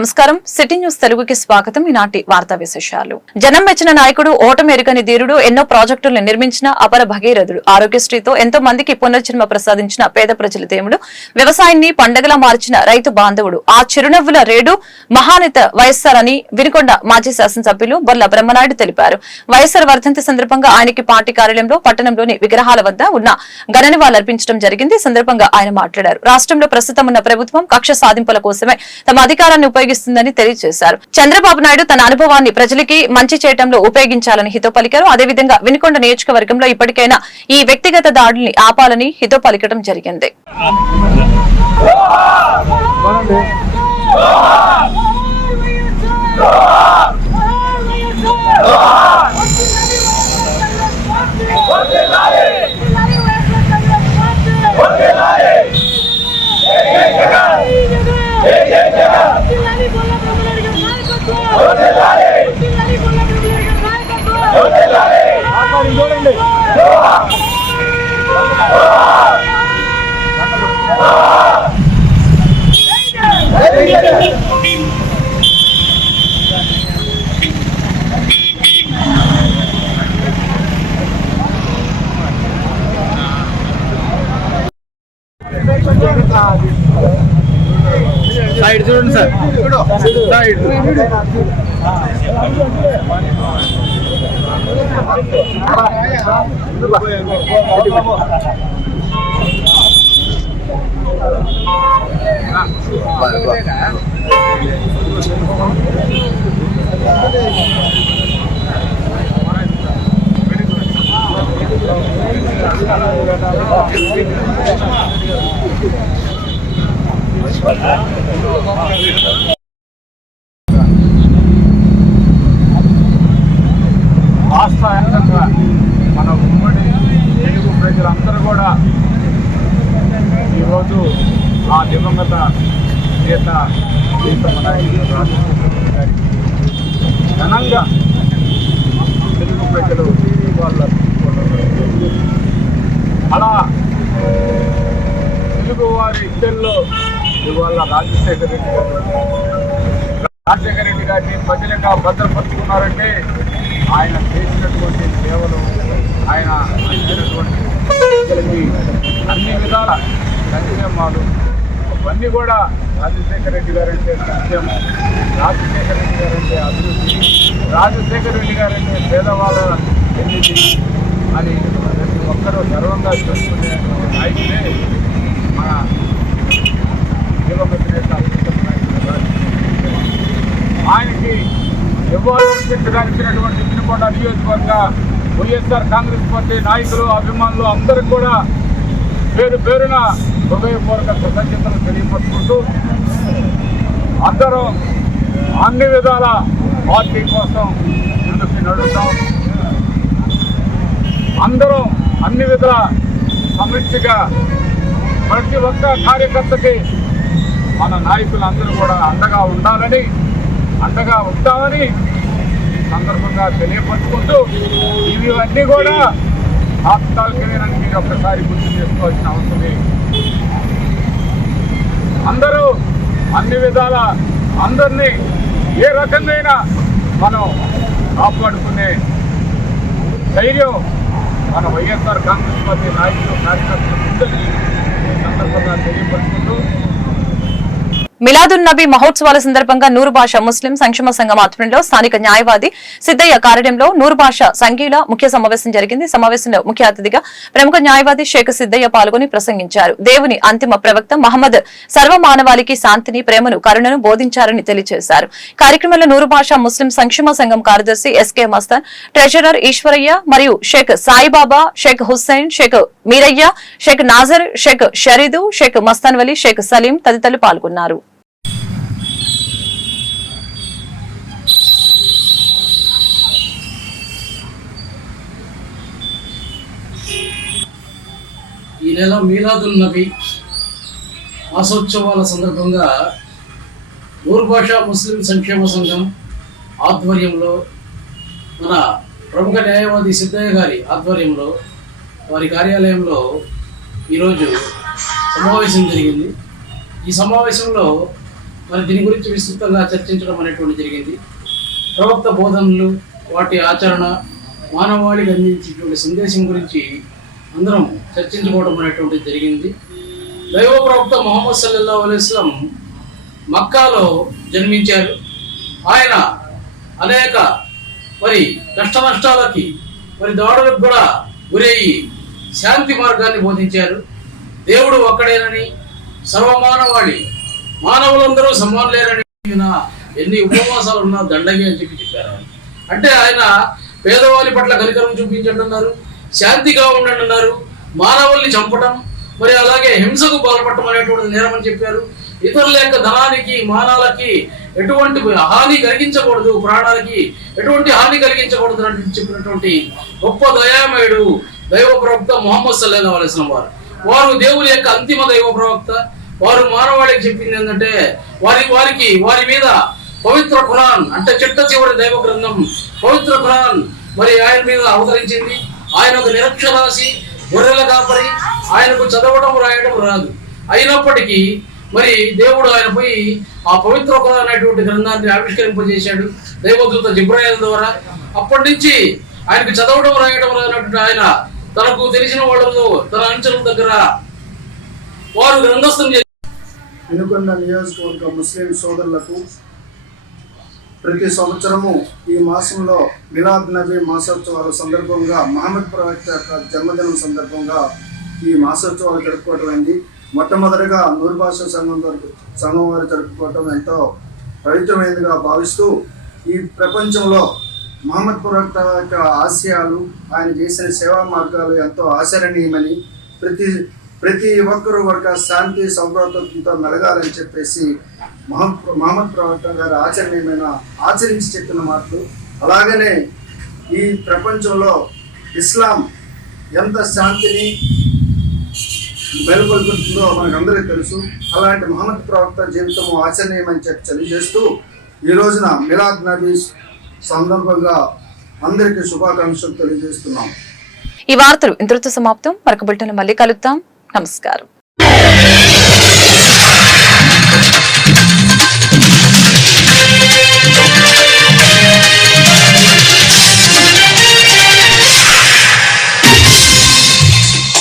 నమస్కారం. City news తెలుగుకి స్వాగతం. ఈనాటి వార్తా విశేషాలు. జనం మెచ్చిన నాయకుడు, ఓటమెరుగని ధీరుడు, ఎన్నో ప్రాజెక్టులను నిర్మించిన అపర భగీరథుడు, ఆరోగ్యశ్రీతో ఎంతో మందికి పునర్జన్మ ప్రసాదించిన పేద ప్రజల దేవుడు, వ్యవసాయాన్ని పండగలా మార్చిన రైతు బాంధవుడు, ఆ చిరునవ్వుల రేడు మహానేత వైఎస్ఆర్ అని వినుకొండ మాజీ శాసనసభ్యులు బొర్ల బ్రహ్మనాయుడు తెలిపారు. వైఎస్ఆర్ వర్ధంతి సందర్భంగా ఆయనకి పార్టీ కార్యాలయంలో పట్టణంలోని విగ్రహాల వద్ద ఉన్న ఘన నివాళులర్పించడం జరిగింది. ఈ సందర్భంగా ఆయన మాట్లాడారు. రాష్ట్రంలో ప్రస్తుతం ఉన్న ప్రభుత్వం కక్ష సాధింపుల కోసమే తమ అధికారాన్ని ఉపయోగిస్తుందని తెలియజేశారు. చంద్రబాబు నాయుడు తన అనుభవాన్ని ప్రజలకి మంచి చేయడంలో ఉపయోగించాలని హితో పలికారు. అదేవిధంగా వినుకొండ నియోజకవర్గంలో ఇప్పటికైనా ఈ వ్యక్తిగత దాడుల్ని ఆపాలని హితో పలికడం జరిగింది. సైడ్ చూడండి సార్, సైడ్ రాష్ట్ర వ్యాప్తంగా మన ఉమ్మడి తెలుగు ప్రజలందరూ కూడా ఈరోజు ఆ దివంగత నేత ఘనంగా తెలుగు ప్రజలు వాళ్ళ అలా తెలుగు వారి ఇద్దరిలో ఇవాళ రాజశేఖర రెడ్డి గారిని ప్రజలుగా భద్రపరుచుకున్నారంటే ఆయన చేసినటువంటి సేవలు, ఆయన అందించినటువంటి ప్రజలకి అన్ని విధాల సంక్షేమాలు అవన్నీ కూడా రాజశేఖర రెడ్డి గారంటే సంక్షేమం, రాజశేఖర రెడ్డి గారంటే అభివృద్ధి, రాజశేఖర రెడ్డి గారంటే పేదవాళ్ళ ఎన్నిటి అని ప్రతి ఒక్కరూ గర్వంగా చేసుకునేటువంటి నాయకుడే మన దివంగత నేత. ఆయనకి ఇవ్వాలనిపించగలిగినటువంటి వినుకొండ నియోజకవర్గ వైఎస్ఆర్ కాంగ్రెస్ పార్టీ నాయకులు, అభిమానులు అందరూ కూడా పేరు పేరున హృదయపూర్వక కృతజ్ఞతలు తెలియపరుచుకుంటూ అందరూ అన్ని విధాల పార్టీ కోసం ముందుకు నడుస్తాం. అందరూ అన్ని విధాల సమృద్ధిగా ప్రతి ఒక్క కార్యకర్తకి మన నాయకులు అందరూ కూడా అండగా ఉండాలని, అండగా ఉంటామని ఈ సందర్భంగా తెలియపరుచుకుంటూ ఇవన్నీ కూడా తాత్కాలికమేనని మీరు ఒక్కసారి గుర్తు చేసుకోవాల్సిన అవసరం. అందరూ అన్ని విధాల అందరినీ ఏ రకంగా మనం కాపాడుకునే ధైర్యం మన వైఎస్ఆర్ కాంగ్రెస్ పార్టీ నాయకులు, కార్యకర్తలు ఉందని ఈ సందర్భంగా తెలియపరుచుకుంటూ మిలాదున్ నబీ మహోత్సవాల సందర్భంగా నూరు భాష ముస్లిం సంక్షేమ సంఘం ఆధ్వర్యంలో స్థానిక న్యాయవాది సిద్దయ్య కార్యాలయంలో నూరు భాష సంఘీయుల ముఖ్య సమావేశం జరిగింది. సమావేశంలో ముఖ్య అతిథిగా ప్రముఖ న్యాయవాది షేక్ సిద్దయ్య పాల్గొని ప్రసంగించారు. దేవుని అంతిమ ప్రవక్త మహమ్మద్ సర్వమానవాళికి శాంతిని, ప్రేమను, కరుణను బోధించారని తెలియజేశారు. కార్యక్రమంలో నూరు భాష ముస్లిం సంక్షేమ సంఘం కార్యదర్శి ఎస్కే మస్తాన్, ట్రెజరర్ ఈశ్వరయ్య మరియు షేక్ సాయిబాబా, షేక్ హుస్సేన్, షేక్ మీరయ్య, షేక్ నాజర్, షేక్ షరీదు, షేక్ మస్తాన్ వలి, షేక్ సలీం తదితరులు పాల్గొన్నారు. ఈ నెల మీలాదున్ నబీ మాసోత్సవాల సందర్భంగా నూరు భాష ముస్లిం సంక్షేమ సంఘం ఆధ్వర్యంలో మన ప్రముఖ న్యాయవాది సిద్దయ్య గారి ఆధ్వర్యంలో వారి కార్యాలయంలో ఈరోజు సమావేశం జరిగింది. ఈ సమావేశంలో మరి దీని గురించి విస్తృతంగా చర్చించడం అనేటువంటి జరిగింది. ప్రవక్త బోధనలు, వాటి ఆచరణ, మానవాళికి అందించేటువంటి సందేశం గురించి అందరం చర్చించుకోవడం అనేటువంటిది జరిగింది. దైవ ప్రవక్త ముహమ్మద్ సల్లల్లాహు అలైహి వసల్లం మక్కాలో జన్మించారు. ఆయన అనేక మరి కష్ట నష్టాలకి మరి దాడులకు కూడా గురయ్యి శాంతి మార్గాన్ని బోధించారు. దేవుడు ఒక్కడేనని, సర్వమానవాళి మానవులందరూ సమానులేరని, ఎన్ని ఉపవాసాలు ఉన్నా దండగి అని చెప్పారు. అంటే ఆయన పేదవాళ్ళ పట్ల కనికరం చూపించండి అన్నారు, శాంతిగా ఉండండి అన్నారు, మానవుల్ని చంపడం మరి అలాగే హింసకు పాల్పడటం అనేటువంటి నేరమని చెప్పారు. ఇతరుల యొక్క ధనానికి, మానాలకి ఎటువంటి హాని కలిగించకూడదు, ప్రాణాలకి ఎటువంటి హాని కలిగించకూడదు అని చెప్పినటువంటి గొప్ప దయామయుడు దైవ ప్రవక్త ముహమ్మద్ సల్లల్లాహు అలైహి వసల్లం వారు దేవుని యొక్క అంతిమ దైవ ప్రవక్త. వారు మానవాళికి చెప్పింది ఏంటంటే వారి మీద పవిత్ర ఖురాన్ అంటే చిట్ట చివరి దైవ గ్రంథం పవిత్ర ఖురాన్ మరి ఆయన మీద అవతరించింది. ఆయన ఒక నిరక్షరాశి, గొర్రెల కాపరి, ఆయనకు చదవడం రాయడం రాదు. అయినప్పటికీ మరి దేవుడు ఆయన పోయి ఆ పవిత్ర ఖురాన్ అనేటువంటి గ్రంథాన్ని ఆవిష్కరింపజేశాడు దైవదూత జిబ్రాయిల్ ద్వారా. అప్పటి నుంచి ఆయనకు చదవడం రాయడం రానటువంటి ఆయన తనకు తెలిసిన వాళ్ళతో తన అంచెల దగ్గర వారు గ్రంథస్థం చేశారు. వినుకొండ నియోజకవర్గ ముస్లిం సోదరులకు ప్రతి సంవత్సరము ఈ మాసంలో మిలాద్ నబీ మాసోత్సవాల సందర్భంగా మహమ్మద్ ప్రవక్త యొక్క జన్మదినం సందర్భంగా ఈ మాసోత్సవాలు జరుపుకోవటమైంది. మొట్టమొదటిగా నూరు భాష సంఘం వారు జరుపుకోవటం ఎంతో పవిత్రమైనదిగా భావిస్తూ ఈ ప్రపంచంలో మహమ్మద్ ప్రవక్త యొక్క ఆశయాలు, ఆయన చేసిన సేవా మార్గాలు ఎంతో ఆచరణీయమని, ప్రతి ఒక్కరూ ఒక శాంతి సౌభ్రాతృత్వంతో మెలగాలని చెప్పేసి మహమ్మద్ ప్రవక్త గారు ఆచరించి చెప్పిన మాటలు. అలాగనే ఈ ప్రపంచంలో ఇస్లాం ఎంత శాంతిని బయలుపరుతుందో మనకందరికీ తెలుసు. అలాంటి మహమ్మద్ ప్రవక్త జీవితము ఆచరణీయమని చెప్పి తెలియజేస్తూ ఈ రోజున మిలాద్ నబీ సందర్భంగా అందరికీ శుభాకాంక్షలు తెలియజేస్తున్నాం. ఈ వార్తలు ఇంతటితో సమాప్తం. మరొక బులెటిన్లో మళ్ళీ కలుద్దాం. నమస్కారం.